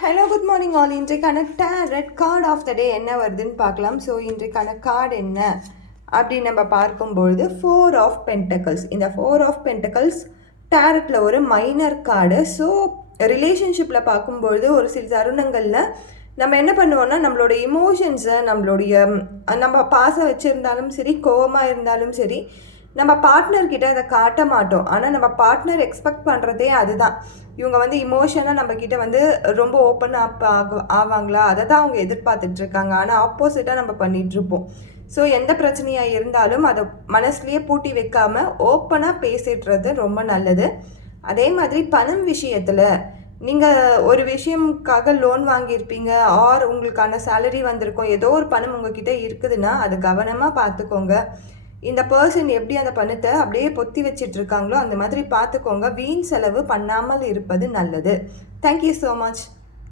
Hello good morning all. இன்றைக்கான red card of the டே என்ன வருதுன்னு பார்க்கலாம். ஸோ இன்றைக்கான கார்டு என்ன அப்படின்னு நம்ம பார்க்கும்பொழுது 4 ஆஃப் பென்டக்கல்ஸ். இந்த 4 ஆஃப் பென்டக்கல்ஸ் டேரட்டில் ஒரு மைனர் கார்டு. ஸோ ரிலேஷன்ஷிப்பில் பார்க்கும்பொழுது ஒரு சில தருணங்களில் நம்ம என்ன பண்ணுவோம்னா நம்மளோட இமோஷன்ஸை நம்ம பாசம் வச்சுருந்தாலும் சரி, கோவமாக இருந்தாலும் சரி, நம்ம பார்ட்னர்கிட்ட அதை காட்ட மாட்டோம். ஆனால் நம்ம பார்ட்னர் எக்ஸ்பெக்ட் பண்ணுறதே அதுதான். இவங்க இமோஷனாக நம்மக்கிட்ட ரொம்ப ஓப்பன் அப் ஆவாங்களா, அதை தான் அவங்க எதிர்பார்த்துட்ருக்காங்க. ஆனால் ஆப்போசிட்டாக நம்ம பண்ணிகிட்ருப்போம். ஸோ எந்த பிரச்சனையாக இருந்தாலும் அதை மனசுலேயே பூட்டி வைக்காமல் ஓப்பனாக பேசிடுறது ரொம்ப நல்லது. அதே மாதிரி பணம் விஷயத்தில் நீங்கள் ஒரு விஷயம்காக லோன் வாங்கியிருப்பீங்க, ஆர் உங்களுக்கான சேலரி வந்திருக்கும், ஏதோ ஒரு பணம் உங்ககிட்ட இருக்குதுன்னா அதை கவனமாக பார்த்துக்கோங்க. இந்த பர்சன் எப்படி அந்த பணத்தை அப்படியே பொத்தி வச்சிட்டு இருக்காங்களோ அந்த மாதிரி பார்த்துக்கோங்க. வீண் செலவு பண்ணாமல் இருப்பது நல்லது. Thank you so much.